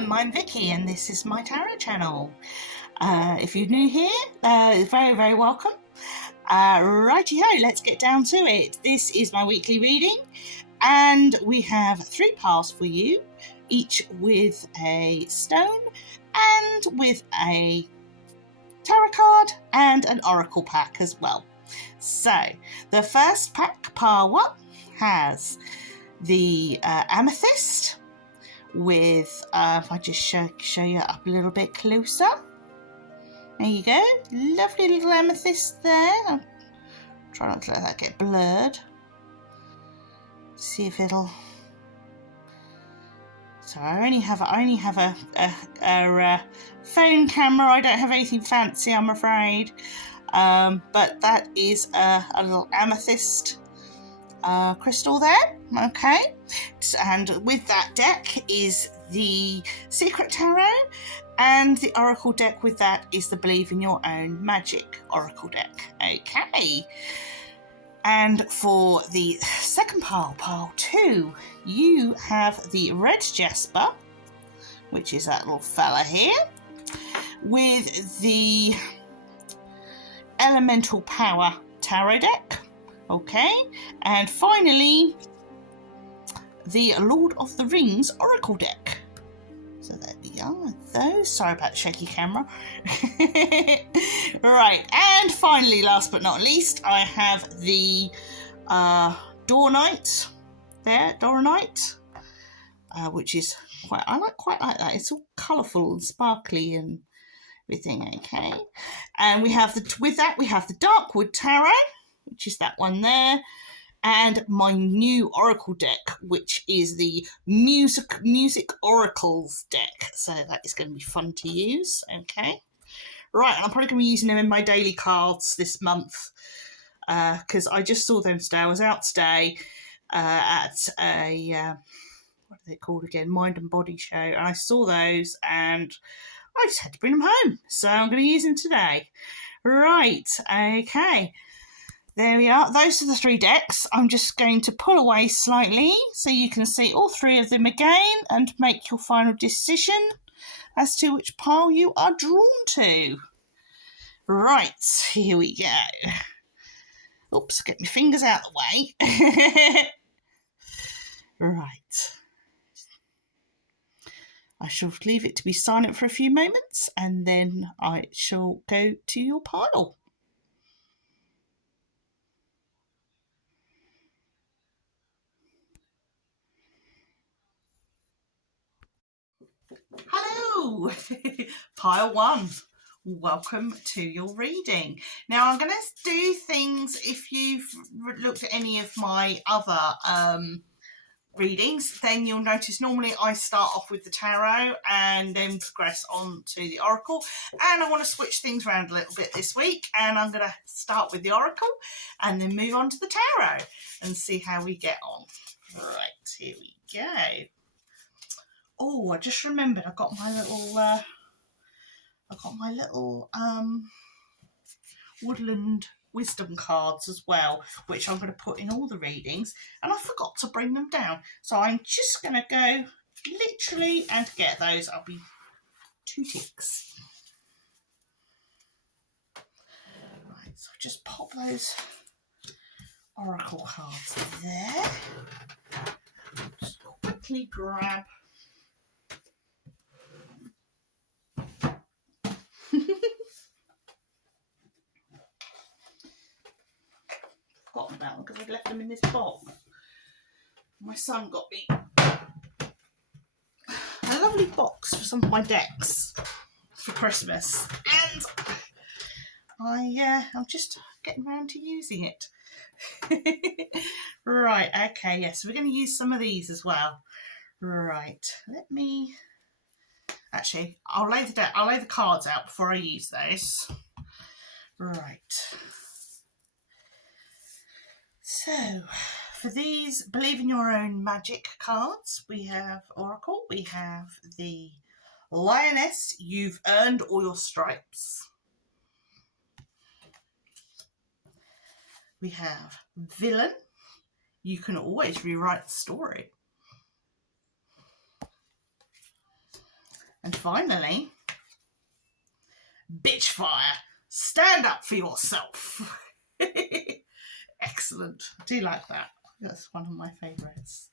Welcome, I'm Vicky and this is my tarot channel. If you're new here, very welcome. Righty-ho, let's get down to it. This is my weekly reading and we have 3 piles for you, each with a stone and with a tarot card and an oracle pack as well. So the first pack, pile 1, has the amethyst with, if I just show you up a little bit closer. There you go, lovely little amethyst there. I'll try not to let that get blurred. See if it'll. So I only have a phone camera. I don't have anything fancy, I'm afraid. But that is a little amethyst crystal there. Okay, and with that deck is the Secret Tarot, and the Oracle deck with that is the Believe in Your Own Magic Oracle deck. Okay, and for the second pile, pile 2, you have the Red Jasper, which is that little fella here, with the Elemental Power Tarot deck. Okay, and finally the Lord of the Rings Oracle deck. So there we are, those. Sorry about the shaky camera. Right, and finally, last but not least, I have the Door Knight there, Door Knight, which is quite like that. It's all colourful and sparkly and everything. Okay, and we have with that we have the Darkwood Tarot, which is that one there, and my new Oracle deck, which is the Music Oracles deck. So that is going to be fun to use. Okay, right, and I'm probably going to be using them in my daily cards this month because I just saw them today. I was out today at a what are they called again? Mind and Body show, and I saw those and I just had to bring them home. So I'm going to use them today. Right, okay. There we are. Those are the 3 decks. I'm just going to pull away slightly so you can see all 3 of them again and make your final decision as to which pile you are drawn to. Right, here we go. Oops, get my fingers out of the way. Right. I shall leave it to be silent for a few moments and then I shall go to your pile. Hello, pile 1. Welcome to your reading. Now I'm going to do things, if you've looked at any of my other readings, then you'll notice normally I start off with the tarot and then progress on to the oracle, and I want to switch things around a little bit this week, and I'm going to start with the oracle and then move on to the tarot and see how we get on. Right, here we go. Oh, I just remembered I got my little woodland wisdom cards as well, which I'm going to put in all the readings, and I forgot to bring them down. So I'm just going to go literally and get those. I'll be 2 ticks. Right, so just pop those oracle cards there. Just quickly grab forgotten about them because I'd left them in this box. My son got me a lovely box for some of my decks for Christmas, and I'm just getting around to using it. Right, okay, yes, so we're going to use some of these as well. Right, let me actually, I'll lay the cards out before I use those. Right. So, for these Believe in Your Own Magic cards, we have Oracle, we have the Lioness, You've Earned All Your Stripes. We have Villain, You Can Always Rewrite the Story. And finally, Bitchfire, stand up for yourself. Excellent. I do like that. That's one of my favourites.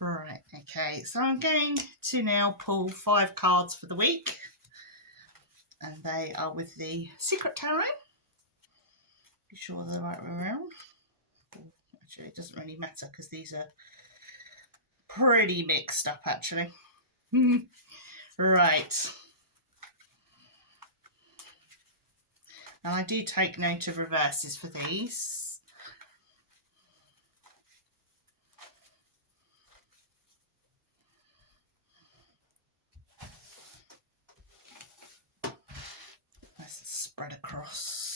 Right, okay, so I'm going to now pull 5 cards for the week. And they are with the Secret Tarot. Be sure they're the right way around. Actually, it doesn't really matter because these are pretty mixed up, actually. Right. And I do take note of reverses for these. Let's spread across.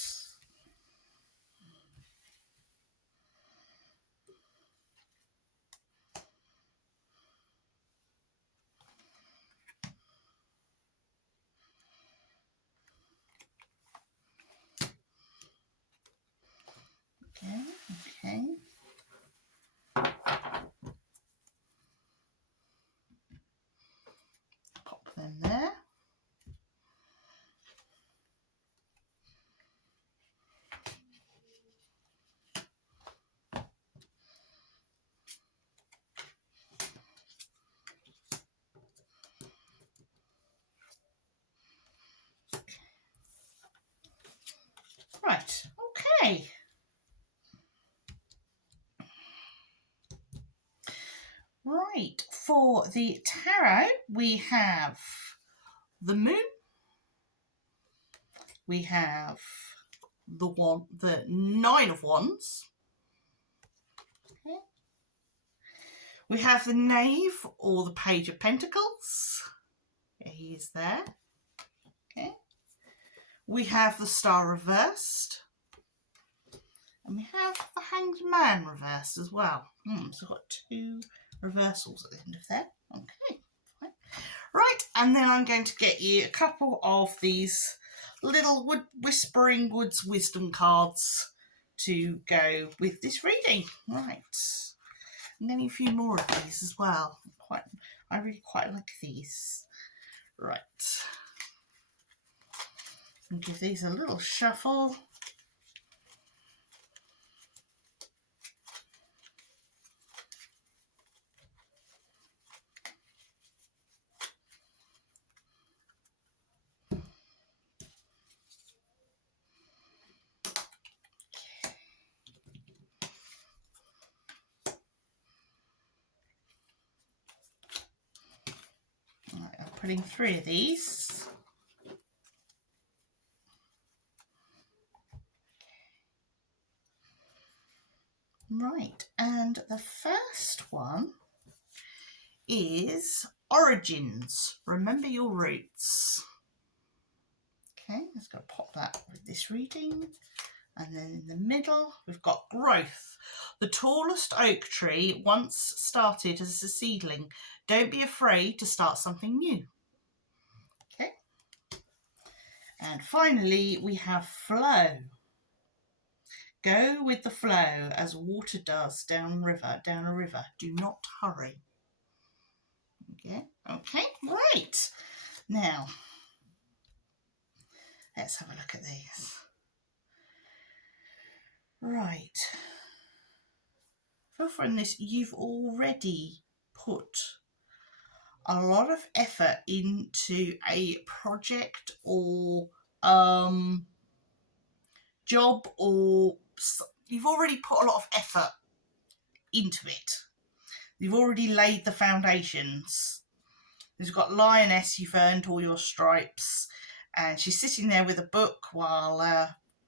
Okay. Pop them there. Right, okay. Right, for the tarot, we have the moon. We have the 9 of Wands. Okay. We have the Knave or the Page of Pentacles. He is there. Okay. We have the Star reversed. And we have the Hanged Man reversed as well. So we've got 2 reversals at the end of there. Okay, fine. Right, and then I'm going to get you a couple of these little Whispering Woods wisdom cards to go with this reading. Right, and then a few more of these as well. I really quite like these. Right, and give these a little shuffle. Putting 3 of these. Right, and the first one is Origins. Remember your roots. Okay, let's go pop that with this reading. And then in the middle, we've got Growth. The tallest oak tree once started as a seedling. Don't be afraid to start something new. Okay. And finally, we have Flow. Go with the flow as water does down a river. Do not hurry. Okay, right. Now, let's have a look at these. Right. From this, you've already put a lot of effort into a project or job, or you've already put a lot of effort into it. You've already laid the foundations. You've got Lioness, you've earned all your stripes, and she's sitting there with a book while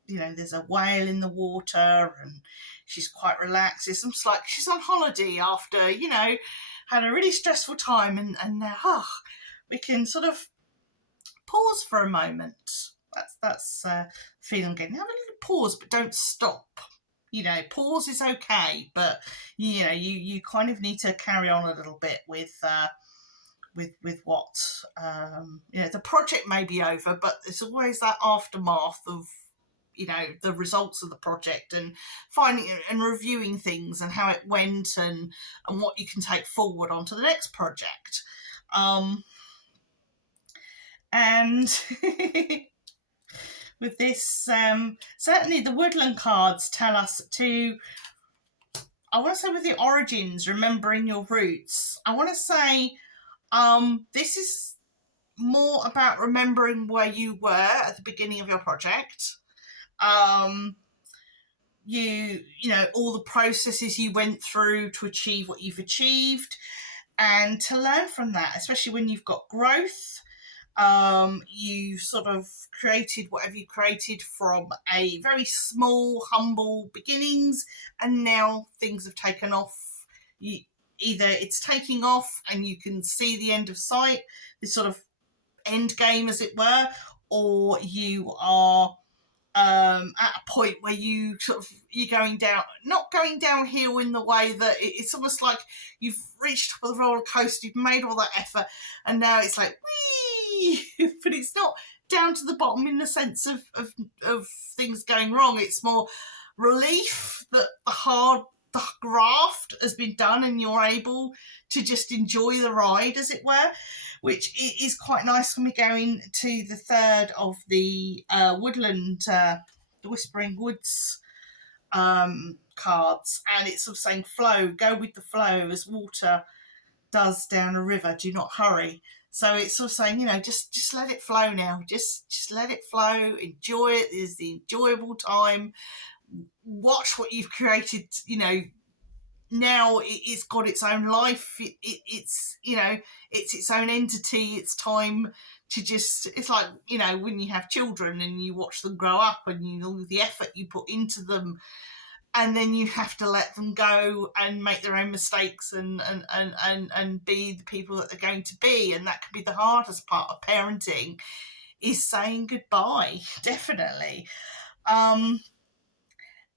there's a whale in the water, and she's quite relaxed. It's almost like she's on holiday after had a really stressful time, and now we can sort of pause for a moment. That's the feeling I'm getting. Have a little pause, but don't stop. Pause is okay, but you kind of need to carry on a little bit with what the project may be over, but there's always that aftermath of the results of the project, and finding and reviewing things and how it went, and what you can take forward onto the next project. And with this, certainly the woodland cards tell us to, I want to say with the origins, remembering your roots, I want to say this is more about remembering where you were at the beginning of your project. You know, all the processes you went through to achieve what you've achieved, and to learn from that, especially when you've got growth. You've sort of created whatever you created from a very small, humble beginnings, and now things have taken off. Either it's taking off and you can see the end of sight, this sort of end game, as it were, or you are at a point where you're going down, not going downhill in the way that it's almost like you've reached top of the roller coaster, you've made all that effort, and now it's like whee, but it's not down to the bottom in the sense of things going wrong. It's more relief that the graft has been done and you're able to just enjoy the ride, as it were, which is quite nice when we go into the third of the woodland, the Whispering Woods cards, and it's sort of saying flow, go with the flow as water does down a river, do not hurry. So it's sort of saying, you know, just let it flow now, just let it flow, enjoy it. There's the enjoyable time, watch what you've created, you know. Now it's got its own life. It's, you know, it's its own entity. It's time to just, it's like, you know, when you have children and you watch them grow up and you know the effort you put into them, and then you have to let them go and make their own mistakes and be the people that they're going to be. And that can be the hardest part of parenting, is saying goodbye, definitely.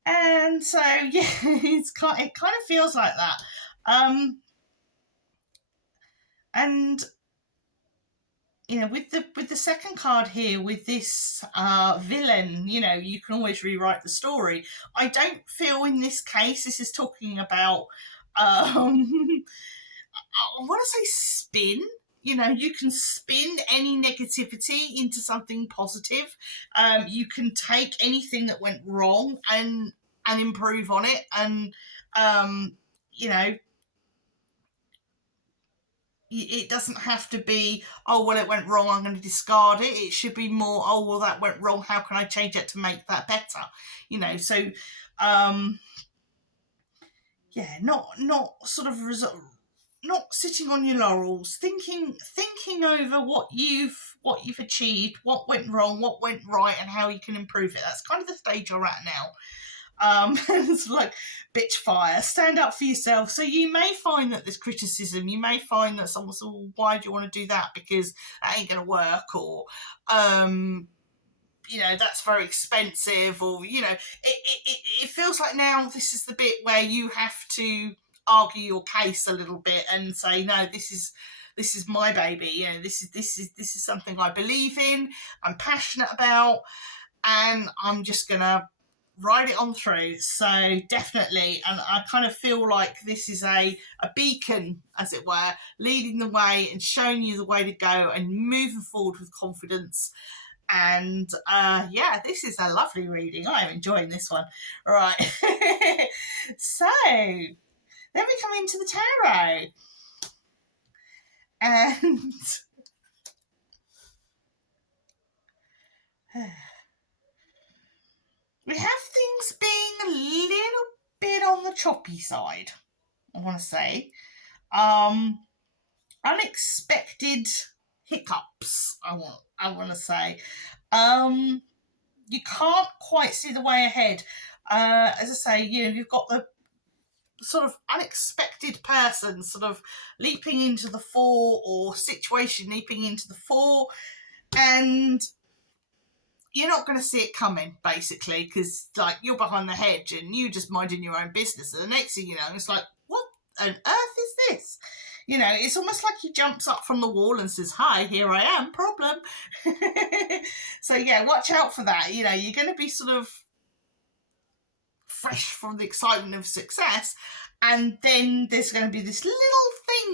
And so, yeah, it kind of feels like that. And you know, with the second card here, with this villain, you know, you can always rewrite the story. I don't feel in this case this is talking about I want to say spin. You know, you can spin any negativity into something positive. You can take anything that went wrong and improve on it. And, you know, it doesn't have to be, oh, well, it went wrong, I'm going to discard it. It should be more, oh, well, that went wrong, how can I change it to make that better? You know, so, yeah, not sort of not sitting on your laurels, thinking over what you've achieved, what went wrong, what went right, and how you can improve it. That's kind of the stage you're at now. It's like bitch fire, stand up for yourself. So you may find that there's criticism. You may find that someone says, well, why do you want to do that? Because that ain't going to work, or you know, that's very expensive, or, you know, it feels like now this is the bit where you have to argue your case a little bit and say, no, this is my baby. You know, this is something I believe in, I'm passionate about, and I'm just gonna ride it on through. So definitely, and I kind of feel like this is a beacon, as it were, leading the way and showing you the way to go and moving forward with confidence. And yeah, this is a lovely reading. I am enjoying this one. Right. So then we come into the tarot. And we have things being a little bit on the choppy side, I want to say. Unexpected hiccups, I want to say. You can't quite see the way ahead. As I say, you know, you've got the sort of unexpected person sort of leaping into the fore, or situation leaping into the fore, and you're not going to see it coming, basically, because like you're behind the hedge and you just minding your own business, and the next thing you know, it's like, what on earth is this? You know, it's almost like he jumps up from the wall and says, hi, here I am, problem. So yeah, watch out for that. You know, you're going to be sort of fresh from the excitement of success, and then there's going to be this little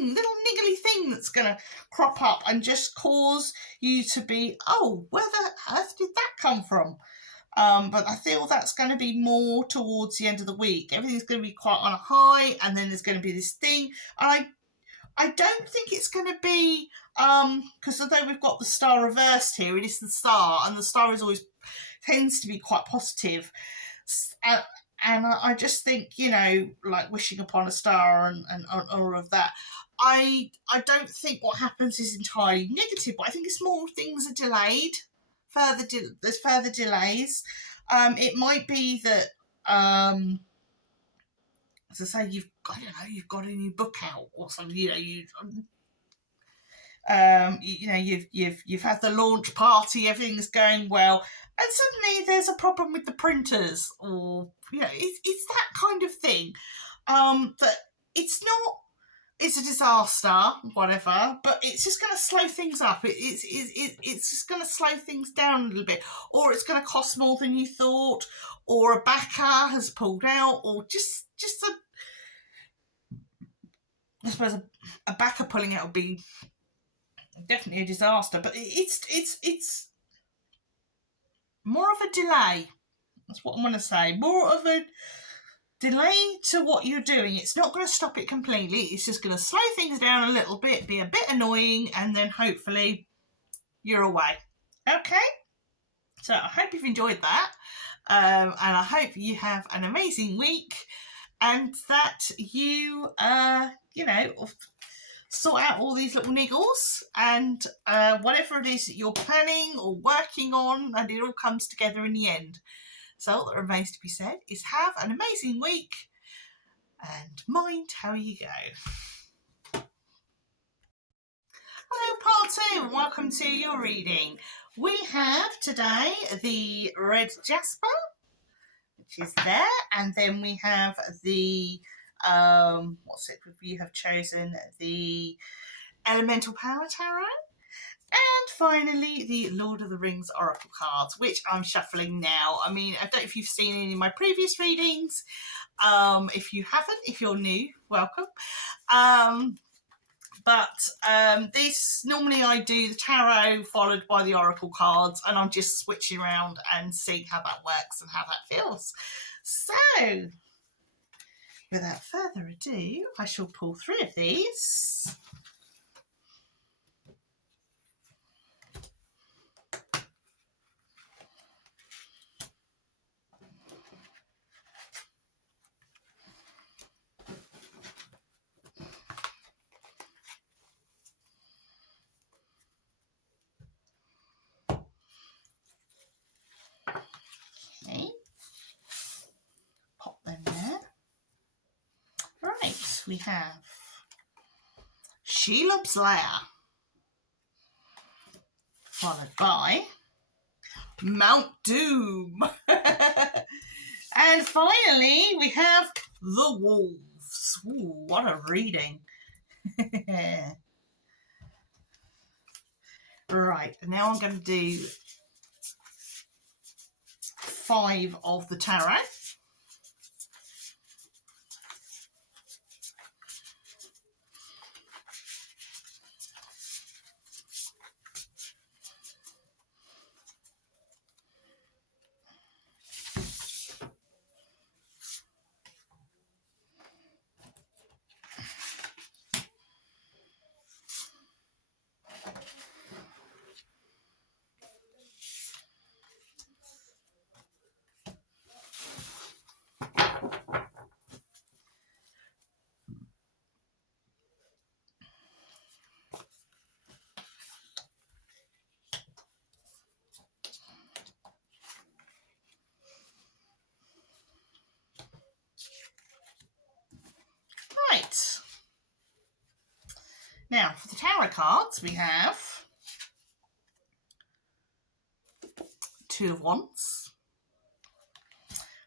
niggly thing that's going to crop up and just cause you to be, oh, where the earth did that come from? But I feel that's going to be more towards the end of the week. Everything's going to be quite on a high, and then there's going to be this thing. And I don't think it's going to be, because although we've got the star reversed here, it is the star, and the star is always tends to be quite positive. And I just think, you know, like wishing upon a star and all of that. I don't think what happens is entirely negative, but I think it's more things are delayed. There's further delays. It might be that, as I say, you've got a new book out or something. You know, you've had the launch party, everything's going well, and suddenly there's a problem with the printers, or you know, it's that kind of thing. That it's not. It's a disaster, whatever, but it's just going to slow things up. It's just going to slow things down a little bit, or it's going to cost more than you thought, or a backer has pulled out, or just I suppose a backer pulling out would be definitely a disaster. But it's more of a delay. That's what I'm going to say. More of a delay to what you're doing. It's not going to stop it completely. It's just going to slow things down a little bit, be a bit annoying, and then hopefully you're away. Okay? So I hope you've enjoyed that. And I hope you have an amazing week, and that you, sort out all these little niggles, and whatever it is that you're planning or working on, and it all comes together in the end. So all that remains to be said is have an amazing week and mind how you go. Hello, part 2, and welcome to your reading. We have today the red jasper, which is there, and then we have the, you have chosen the Elemental Power Tarot. And finally, the Lord of the Rings Oracle cards, which I'm shuffling now. I mean, I don't know if you've seen any of my previous readings. If you haven't, if you're new, welcome. But this, normally I do the tarot followed by the Oracle cards, and I'm just switching around and seeing how that works and how that feels. So, without further ado, I shall pull 3 of these. Pop them there. Right, we have Shelob's Lair, followed by Mount Doom. And finally, we have The Wolves. Ooh, what a reading. Right, now I'm going to do 5 of the tarot. Right. Now, for the tarot cards, we have 2 of Wands.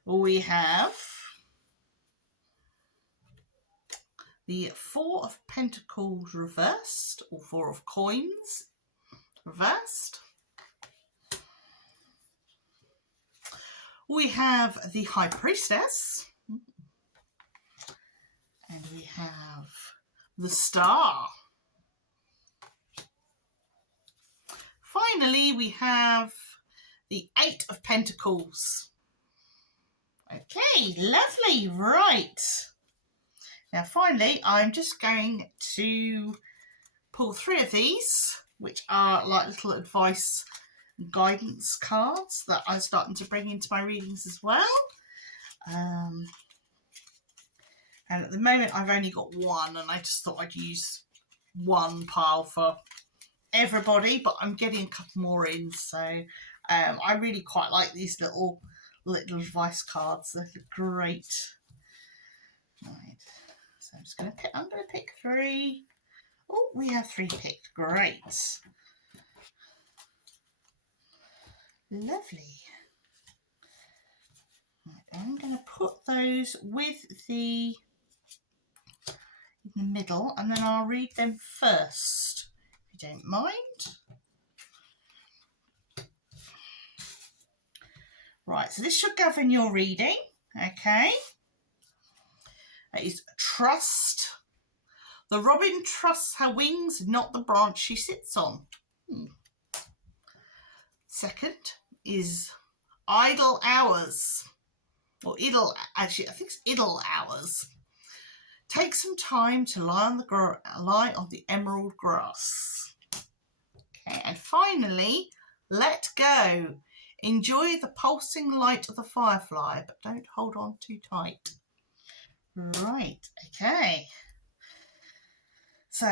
We have the 4 of Pentacles reversed, or 4 of Coins reversed. We have the High Priestess. And we have the Star. finally, we have the Eight of Pentacles. Okay, lovely. Right. Now, finally, I'm just going to pull 3 of these, which are like little advice and guidance cards that I'm starting to bring into my readings as well. And at the moment, I've only got one, and I just thought I'd use one pile for everybody, but I'm getting a couple more in, so I really quite like these little advice cards. They're great. Right, so I'm gonna pick 3. Oh, we have 3 picked. Great, lovely. Right, I'm gonna put those with in the middle, and then I'll read them first, if you don't mind. Right, so this should govern your reading, okay? It is trust. The robin trusts her wings, not the branch she sits on. Second is idle hours. Or idle, actually, I think it's idle hours. Take some time to lie on the emerald grass. Okay, and finally, let go. Enjoy the pulsing light of the firefly, but don't hold on too tight. Right, okay. So,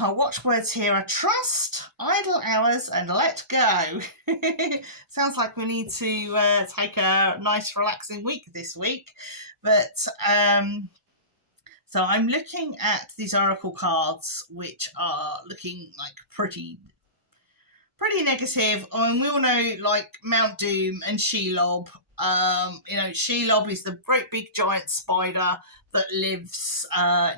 our watchwords here are trust, idle hours, and let go. Sounds like we need to take a nice relaxing week this week. But, so I'm looking at these oracle cards, which are looking like pretty negative. I mean, we all know, like, Mount Doom and Shelob. Shelob is the great big giant spider that lives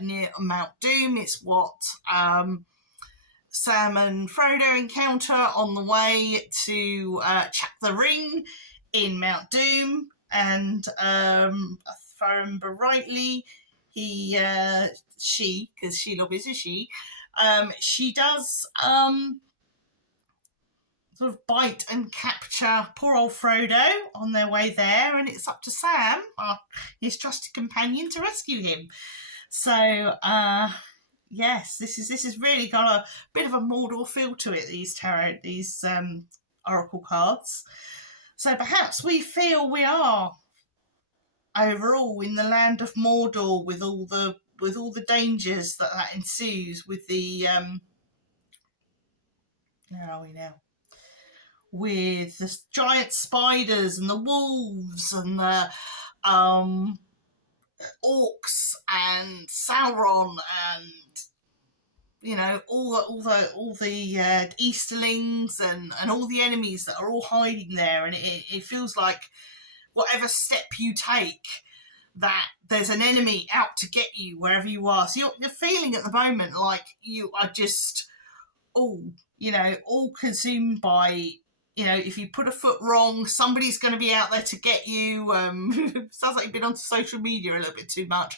near Mount Doom. It's what Sam and Frodo encounter on the way to Chap the Ring in Mount Doom. And if I remember rightly, she, because Shelob is a she does sort of bite and capture poor old Frodo on their way there, and it's up to Sam, his trusted companion, to rescue him. So, yes, this is really got a bit of a Mordor feel to it. These oracle cards. So perhaps we feel we are overall in the land of Mordor with all the dangers that ensues with the where are we now? With the giant spiders and the wolves and the orcs and Sauron and all the Easterlings and all the enemies that are all hiding there, and it feels like whatever step you take, that there's an enemy out to get you wherever you are. So you're feeling at the moment like you are just all consumed by, if you put a foot wrong, somebody's going to be out there to get you. Sounds like you've been onto social media a little bit too much.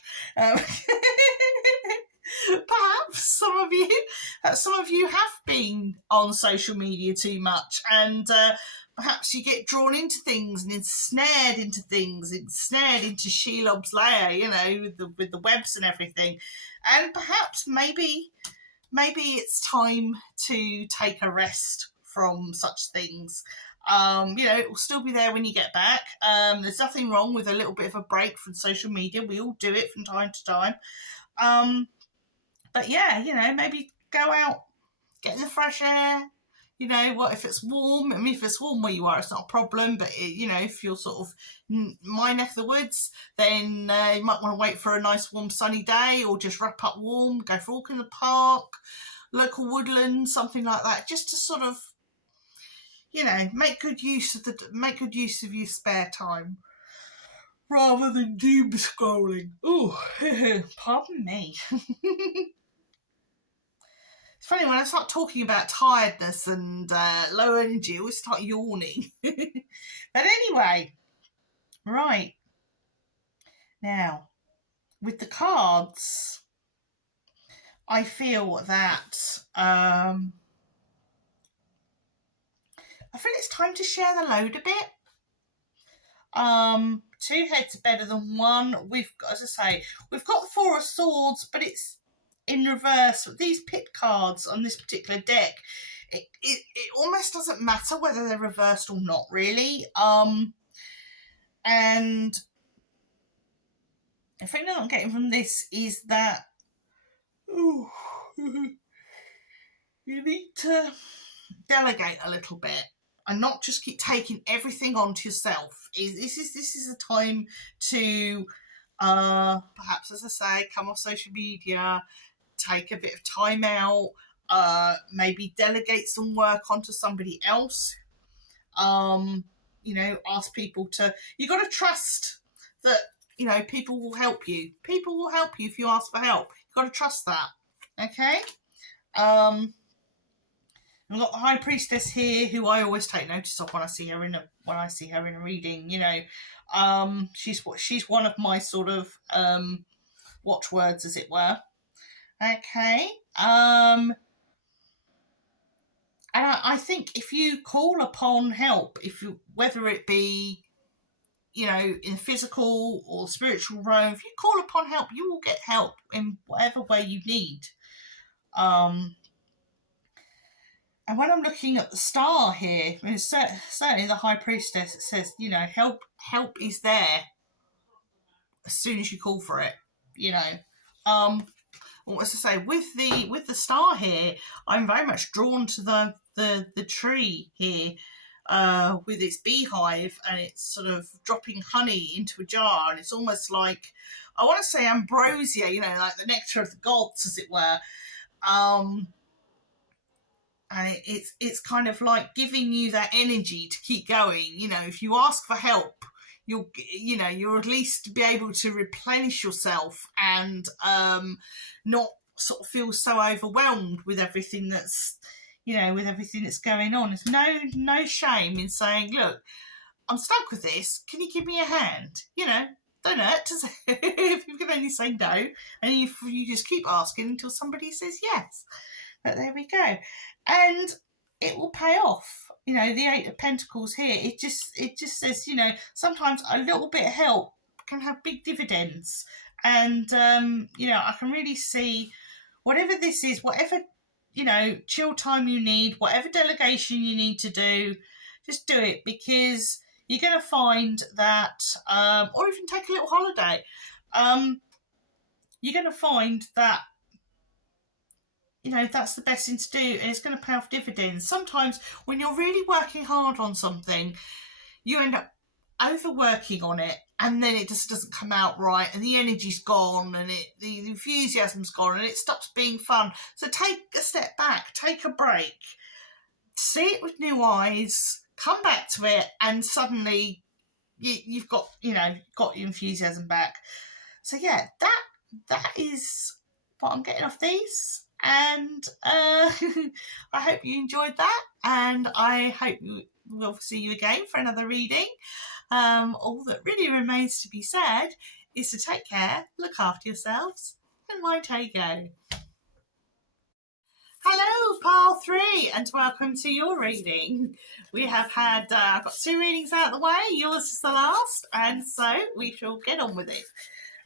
Perhaps some of you have been on social media too much, and perhaps you get drawn into things and ensnared into Shelob's lair, with the webs and everything. And perhaps maybe it's time to take a rest from such things. It will still be there when you get back. There's nothing wrong with a little bit of a break from social media. We all do it from time to time. But yeah, maybe go out, get in the fresh air. What if it's warm? I mean, if it's warm where you are, it's not a problem. But if you're sort of my neck of the woods, then you might want to wait for a nice warm sunny day, or just wrap up warm, go for a walk in the park, local woodland, something like that, just to sort of make good use of your spare time, rather than doom scrolling. Oh, pardon me. It's funny, when I start talking about tiredness and low energy, I always start yawning. But anyway, right. Now, with the cards, I feel that feel it's time to share the load a bit. Two heads are better than one. We've got, as I say, we've got the Four of Swords, but it's in reverse. These pit cards on this particular deck, it almost doesn't matter whether they're reversed or not, really. And the thing that I'm getting from this is that you need to delegate a little bit and not just keep taking everything onto yourself. This is a time to perhaps, as I say, come off social media, take a bit of time out, maybe delegate some work onto somebody else. Ask people to. You got to trust that people will help you. People will help you if you ask for help. You got to trust that. Okay. I've got the High Priestess here, who I always take notice of when I see her in a reading. She's one of my sort of watchwords, as it were. Okay. And I think if you call upon help, whether it be in the physical or spiritual realm, if you call upon help, you will get help in whatever way you need. And when I'm looking at the star here, I mean, certainly the High Priestess, it says, help is there as soon as you call for it. As I say, with the star here, I'm very much drawn to the tree here, with its beehive, and it's sort of dropping honey into a jar, and it's almost like, I want to say ambrosia, like the nectar of the gods, as it were. And it's kind of like giving you that energy to keep going. If you ask for help, you'll at least be able to replenish yourself and not sort of feel so overwhelmed with everything that's going on. There's no shame in saying, look, I'm stuck with this. Can you give me a hand? Don't hurt to say, if you can only say no, and you just keep asking until somebody says yes. But there we go. And it will pay off. The Eight of Pentacles here, it just says, sometimes a little bit of help can have big dividends. And, I can really see whatever this is, whatever, chill time you need, whatever delegation you need to do, just do it, because you're going to find that, or even take a little holiday, you're going to find that that's the best thing to do, and it's going to pay off dividends. Sometimes when you're really working hard on something, you end up overworking on it, and then it just doesn't come out right, and the energy's gone, and the enthusiasm's gone, and it stops being fun. So take a step back, take a break, see it with new eyes, come back to it, and suddenly you've got your enthusiasm back. So yeah, that is what I'm getting off these. And I hope you enjoyed that, and I hope we'll see you again for another reading. All that really remains to be said is to take care, look after yourselves, and mind how you go. Hello, Pile 3, and welcome to your reading. We have had, I've got 2 readings out of the way, yours is the last, and so we shall get on with it.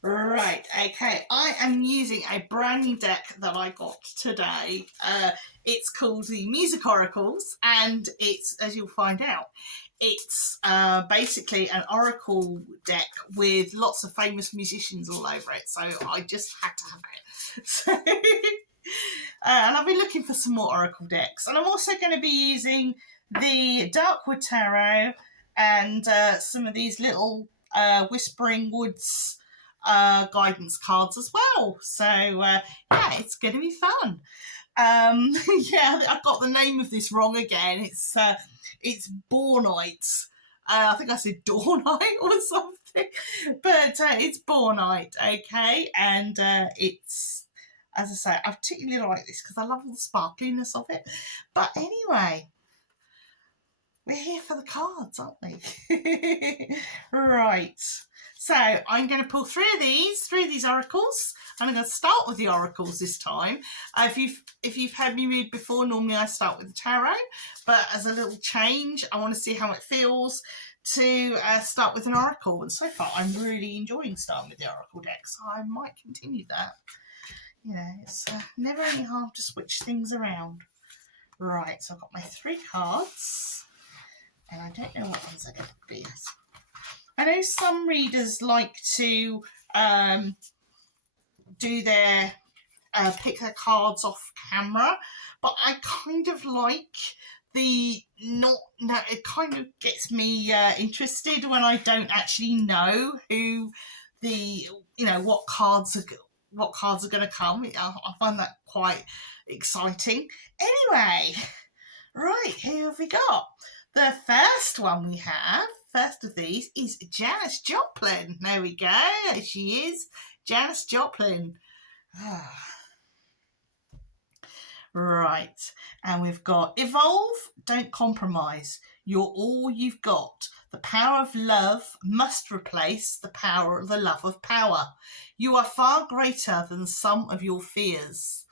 Right, okay, I am using a brand new deck that I got today. It's called the Music Oracles, and it's, as you'll find out, it's basically an oracle deck with lots of famous musicians all over it, so I just had to have it. So, and I've been looking for some more oracle decks, and I'm also going to be using the Darkwood Tarot and some of these little Whispering Woods guidance cards as well. So yeah, it's going to be fun. Yeah, I got the name of this wrong again. It's Bornite. I think I said Dawnite or something, but it's Bornite. Okay, and it's, as I say, I particularly like this because I love all the sparkliness of it. But anyway, we're here for the cards, aren't we? Right. So I'm going to pull three of these oracles, and I'm going to start with the oracles this time. If you've had me read before, normally I start with the tarot, but as a little change, I want to see how it feels to start with an oracle. And so far, I'm really enjoying starting with the oracle deck, so I might continue that. You know, it's never any harm to switch things around. Right, so I've got my 3 cards, and I don't know what ones are going to be. I know some readers like to do their pick their cards off camera, but I kind of like it kind of gets me interested when I don't actually know who what cards are going to come. I find that quite exciting. Anyway, right, here have we got the first one we have. First of these is Janis Joplin. There we go. There she is. Janis Joplin. Right. And we've got evolve, don't compromise. You're all you've got. The power of love must replace the power of the love of power. You are far greater than some of your fears.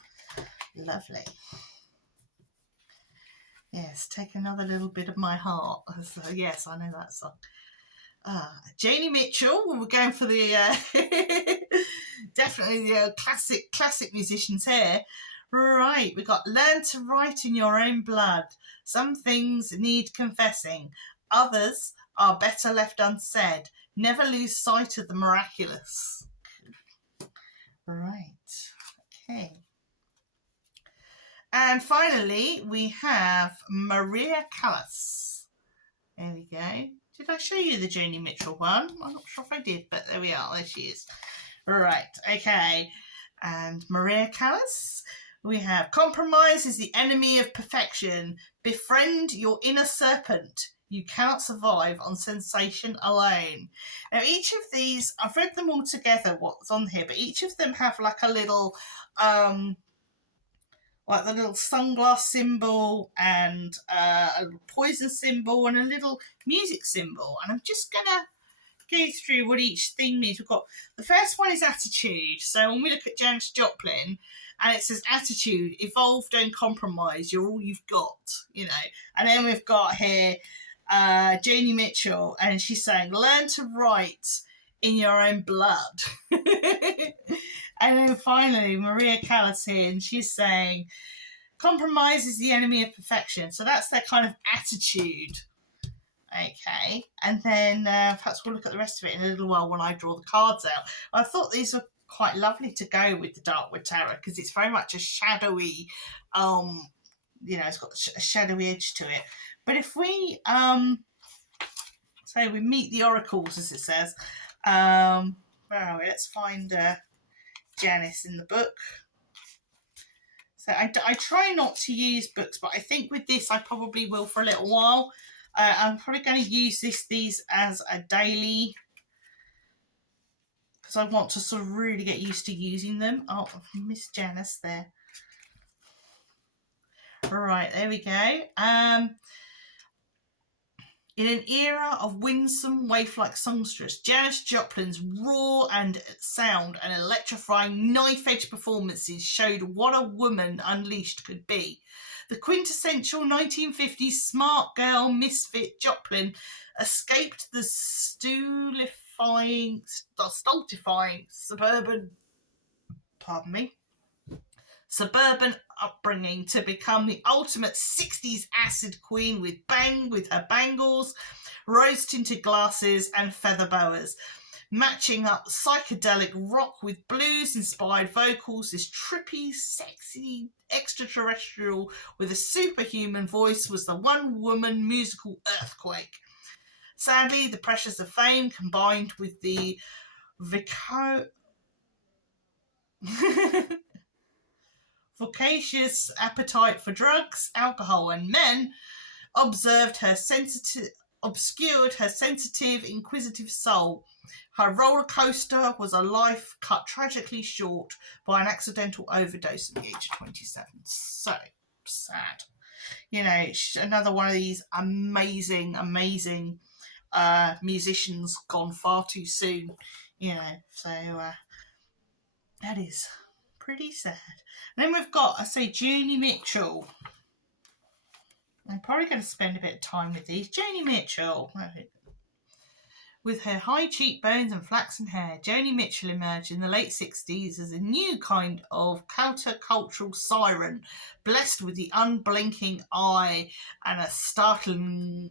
Lovely. Yes, take another little bit of my heart. So, yes, I know that song. Joni Mitchell. We're going for the definitely the classic musicians here. Right, we've got learn to write in your own blood. Some things need confessing. Others are better left unsaid. Never lose sight of the miraculous. Right, okay. And finally, we have Maria Callas. There we go. Did I show you the Joni Mitchell one? I'm not sure if I did, but there we are. There she is. Right, okay. And Maria Callas, we have compromise is the enemy of perfection. Befriend your inner serpent. You cannot survive on sensation alone. Now, each of these, I've read them all together, what's on here, but each of them have like a little... like the little sunglass symbol and a poison symbol and a little music symbol. And I'm just going to go through what each thing means. We've got the first one is attitude. So when we look at Janis Joplin and it says attitude, evolve, don't compromise, you're all you've got, you know. And then we've got here Joni Mitchell, and she's saying learn to write in your own blood. And then finally, Maria Callas here, and she's saying, compromise is the enemy of perfection. So that's their kind of attitude. Okay. And then perhaps we'll look at the rest of it in a little while when I draw the cards out. I thought these were quite lovely to go with the Darkwood Tarot because it's very much a shadowy, it's got a shadowy edge to it. But if we, we meet the oracles, as it says, where are we? Let's find... Janis in the book. So I try not to use books, but I think with this I probably will for a little while. I'm probably going to use these as a daily because I want to sort of really get used to using them. Oh, Miss Janis there. Right, there we go. In an era of winsome, waif-like songstress, Janis Joplin's raw and sound and electrifying knife-edge performances showed what a woman unleashed could be. The quintessential 1950s smart girl misfit Joplin escaped the stultifying suburban upbringing to become the ultimate 60s acid queen with her bangles, rose-tinted glasses and feather boas. Matching up psychedelic rock with blues-inspired vocals, this trippy, sexy extraterrestrial with a superhuman voice was the one-woman musical earthquake. Sadly, the pressures of fame combined with the voracious appetite for drugs, alcohol and men obscured her sensitive, inquisitive soul. Her roller coaster was a life cut tragically short by an accidental overdose at the age of 27. So sad. You know, another one of these amazing musicians gone far too soon, you know. So that is pretty sad. And then we've got, I say, Joni Mitchell. I'm probably going to spend a bit of time with these. Joni Mitchell. With her high cheekbones and flaxen hair, Joni Mitchell emerged in the late 60s as a new kind of countercultural siren, blessed with the unblinking eye and a startlingly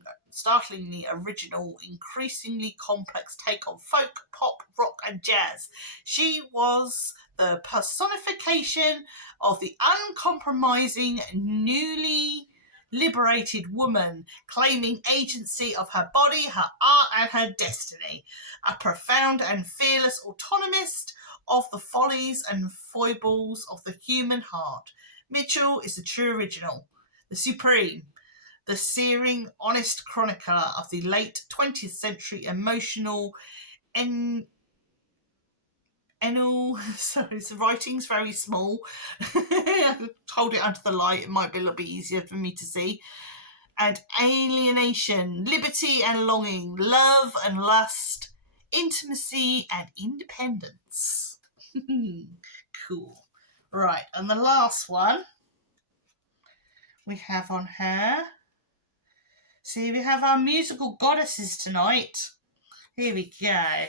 original, increasingly complex take on folk, pop, rock and jazz. She was the personification of the uncompromising, newly liberated woman, claiming agency of her body, her art and her destiny. A profound and fearless autonomist of the follies and foibles of the human heart. Mitchell is the true original, the supreme, the searing, honest chronicler of the late 20th century emotional sorry, the writing's very small. I could hold it under the light. It might be a little bit easier for me to see. And alienation, liberty and longing, love and lust, intimacy and independence. Cool. Right, and the last one we have on her. See, we have our musical goddesses tonight. Here we go.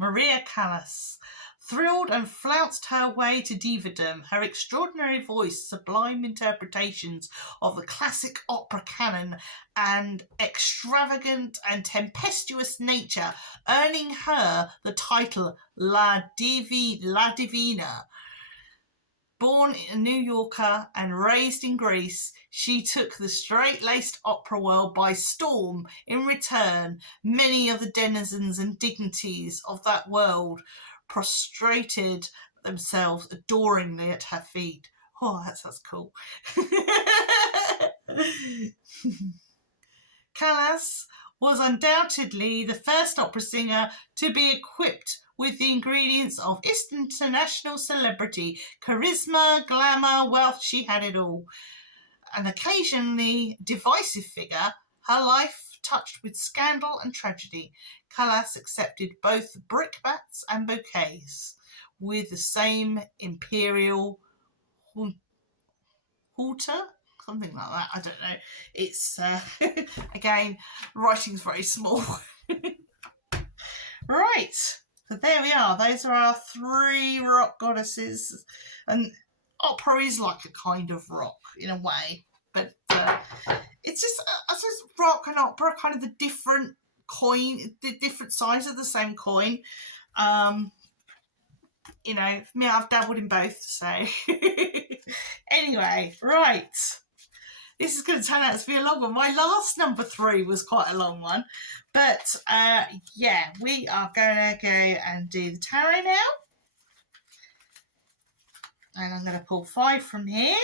Maria Callas thrilled and flounced her way to divadom. Her extraordinary voice, sublime interpretations of the classic opera canon, and extravagant and tempestuous nature, earning her the title La Divina. Born a New Yorker and raised in Greece, she took the straight-laced opera world by storm. In return, many of the denizens and dignitaries of that world prostrated themselves adoringly at her feet. Oh, that sounds cool. Callas was undoubtedly the first opera singer to be equipped with the ingredients of international celebrity, charisma, glamour, wealth. She had it all. An occasionally divisive figure, her life touched with scandal and tragedy, Callas accepted both brickbats and bouquets with the same imperial halter. Something like that. I don't know. It's, again, writing's very small. Right. So there we are. Those are our 3 rock goddesses. And opera is like a kind of rock in a way. But it's just, I suppose rock and opera are kind of the different coin, the different sides of the same coin. You know, for me, I've dabbled in both. So anyway, right. This is going to turn out to be a long one. My last number 3 was quite a long one. But, yeah, we are going to go and do the tarot now. And I'm going to pull 5 from here.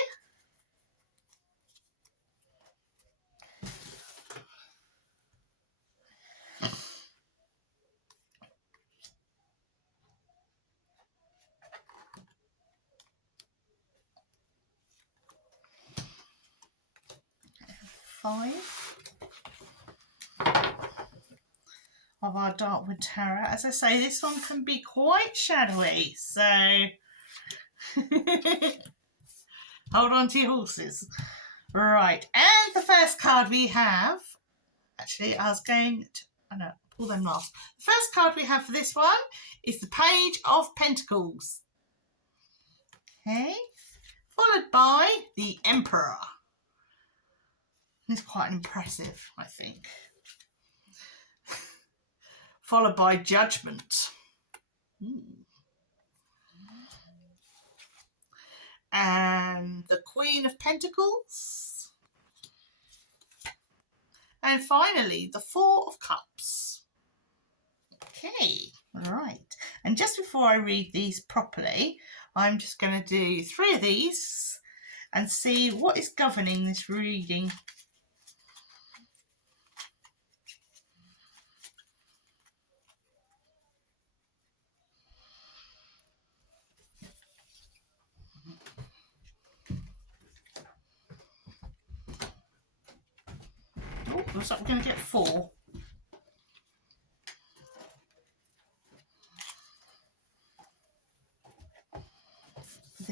Of our Darkwood Tarot. As I say, this one can be quite shadowy, so hold on to your horses. Right, and the first card we have, actually I was going to, pull them last. The first card we have for this one is the Page of Pentacles. Okay, followed by the Emperor. It's quite impressive, I think. Followed by Judgment. And the Queen of Pentacles. And finally, the Four of Cups. Okay, all right. And just before I read these properly, I'm just going to do 3 of these and see what is governing this reading. Oh, looks like we're going to get 4.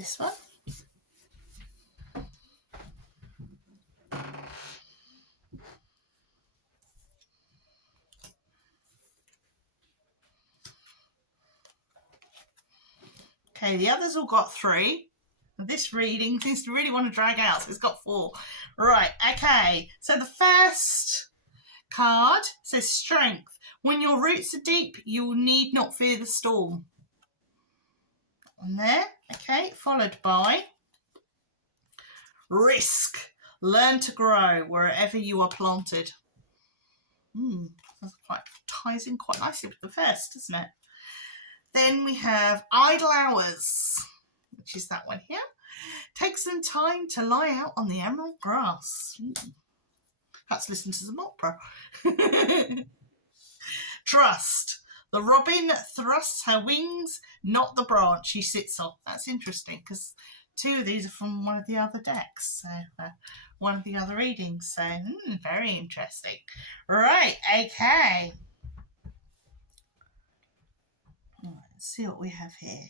this one. Okay, the others all got 3. This reading seems to really want to drag out, so it's got 4. Right, okay. So the first card says strength. When your roots are deep, you will need not fear the storm. On there, okay, followed by risk. Learn to grow wherever you are planted. That ties in quite nicely with the first, doesn't it? Then we have idle hours, which is that one here. Take some time to lie out on the emerald grass. Perhaps listen to some opera. Trust. The robin thrusts her wings, not the branch she sits on. That's interesting because 2 of these are from one of the other decks, so one of the other readings. So very interesting. Right, okay. Let's see what we have here.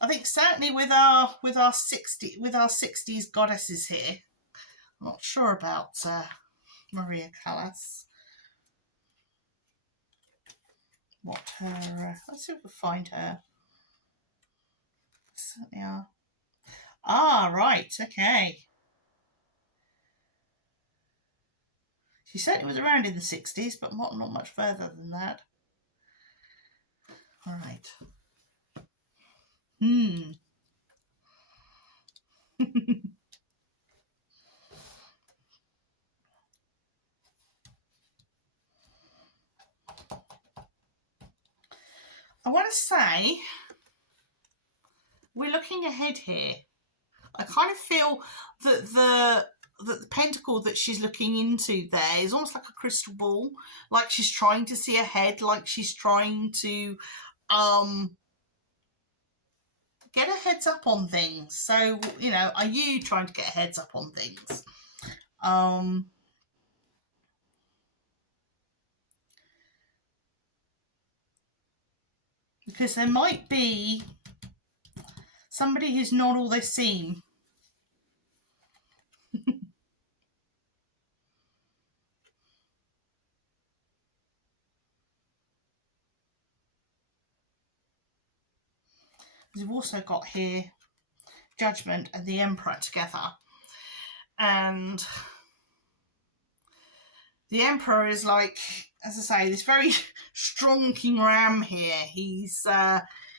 I think certainly with our 60s goddesses here, I'm not sure about Maria Callas. What her? Let's see if we can find her. Certainly are. Ah, right. Okay. She certainly was around in the 60s, but not much further than that. All right. I want to say we're looking ahead here. I kind of feel that the pentacle that she's looking into there is almost like a crystal ball, like she's trying to see ahead, like she's trying to get a heads up on things. So, you know, are you trying to get a heads up on things? Because there might be somebody who's not all they seem. We've also got here Judgment and the Emperor together. And the Emperor is like, as I say, this very strong King Ram here. He's,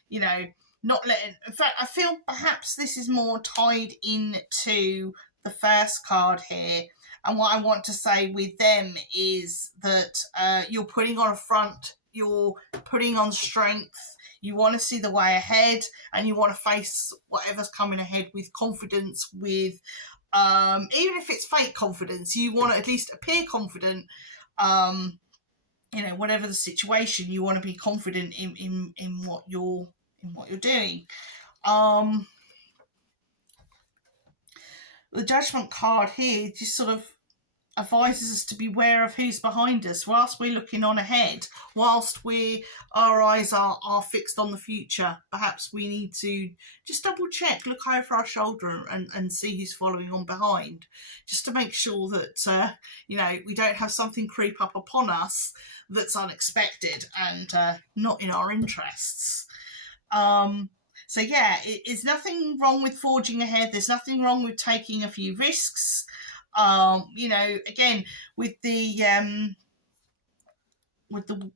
you know, not letting... In fact, I feel perhaps this is more tied into the first card here. And what I want to say with them is that you're putting on a front, you're putting on strength, you want to see the way ahead, and you want to face whatever's coming ahead with confidence, with... even if it's fake confidence, you want to at least appear confident. You know, whatever the situation, you want to be confident in what you're doing. The Judgment card here just sort of advises us to beware of who's behind us whilst we're looking on ahead, whilst our eyes are fixed on the future. Perhaps we need to just double check, look over our shoulder and see who's following on behind, just to make sure that you know, we don't have something creep up upon us that's unexpected and not in our interests. So yeah, it's nothing wrong with forging ahead. There's nothing wrong with taking a few risks. You know, again, with the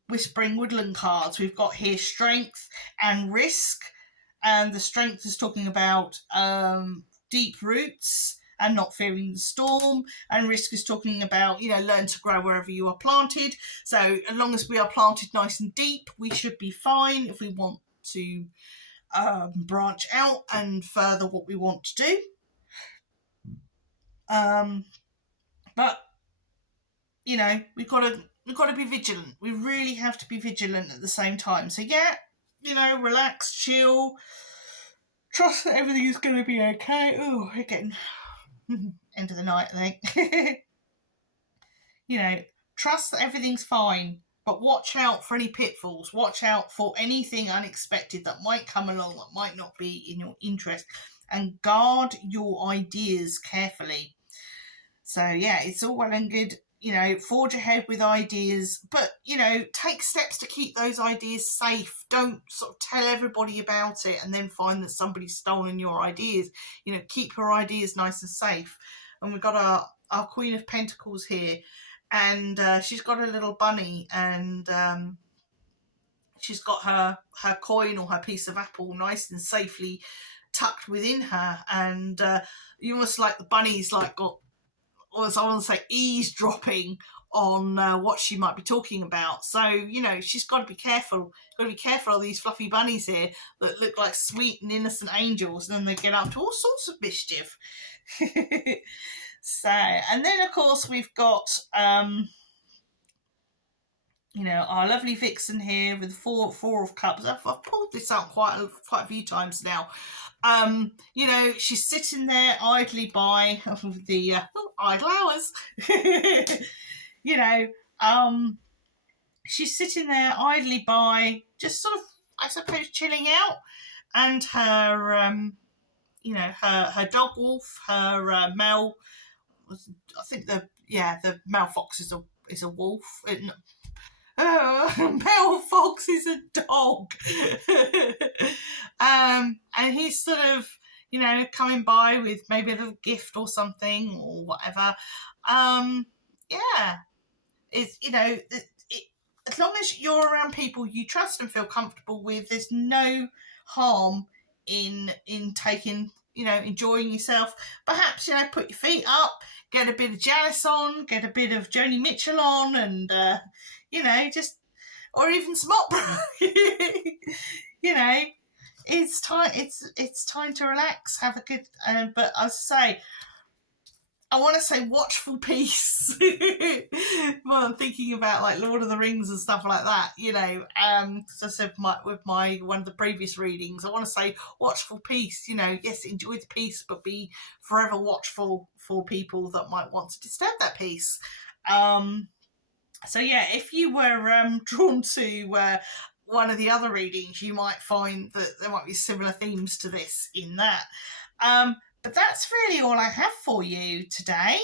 Whispering Woodland cards, we've got here strength and risk, and the strength is talking about deep roots and not fearing the storm, and risk is talking about, you know, learn to grow wherever you are planted. So as long as we are planted nice and deep, we should be fine if we want to branch out and further what we want to do. But you know, we've got to be vigilant. We really have to be vigilant at the same time. So yeah, you know, relax, chill, trust that everything is going to be okay. Oh, we're getting end of the night, I think. trust that everything's fine, but watch out for any pitfalls. Watch out for anything unexpected that might come along that might not be in your interest, and guard your ideas carefully. So yeah, it's all well and good, forge ahead with ideas, but take steps to keep those ideas safe. Don't sort of tell everybody about it and then find that somebody's stolen your ideas. Keep your ideas nice and safe. And we've got our Queen of Pentacles here, and she's got a little bunny, and she's got her coin or her piece of apple nice and safely tucked within her, and you almost like the bunny's like got, or as I want to say, eavesdropping on what she might be talking about. So, she's got to be careful. Got to be careful of these fluffy bunnies here that look like sweet and innocent angels, and then they get up to all sorts of mischief. So, and then of course we've got, our lovely Vixen here with four of cups. I've pulled this out quite a few times now. She's sitting there idly by the idle hours. She's sitting there idly by, just sort of, I suppose, chilling out, and her her dog Wolf, her male, I think the male fox is a wolf. Male fox is a dog. And he's sort of, coming by with maybe a little gift or something or whatever. It's, as long as you're around people you trust and feel comfortable with, there's no harm in taking, enjoying yourself. Perhaps, put your feet up, get a bit of Janice on, get a bit of Joni Mitchell on, and just, or even some opera. It's time to relax, have a good, but as I say, I want to say watchful peace. Well, I'm thinking about like Lord of the Rings and stuff like that, as I said with my one of the previous readings, I want to say watchful peace. Yes, enjoy the peace, but be forever watchful for people that might want to disturb that peace. So yeah, if you were drawn to one of the other readings, you might find that there might be similar themes to this in that. But that's really all I have for you today.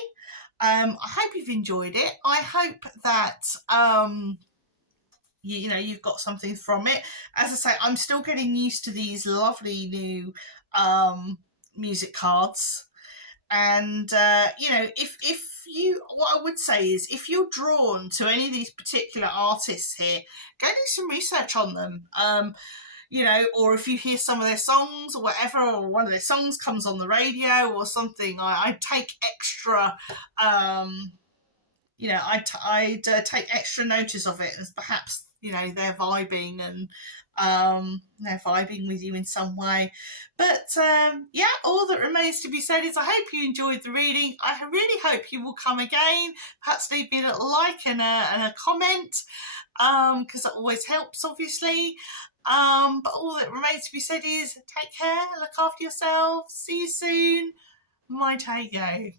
I hope you've enjoyed it. I hope that you've got something from it. As I say, I'm still getting used to these lovely new music cards. And what I would say is, if you're drawn to any of these particular artists here, go do some research on them. Or if you hear some of their songs or whatever, or one of their songs comes on the radio or something, I'd take extra, I'd take extra notice of it, as perhaps, they're vibing and they're vibing with you in some way. But all that remains to be said is I hope you enjoyed the reading. I really hope you will come again. Perhaps leave me a little like and a comment, because that always helps, obviously. But all that remains to be said is take care, look after yourselves, see you soon. My Tago.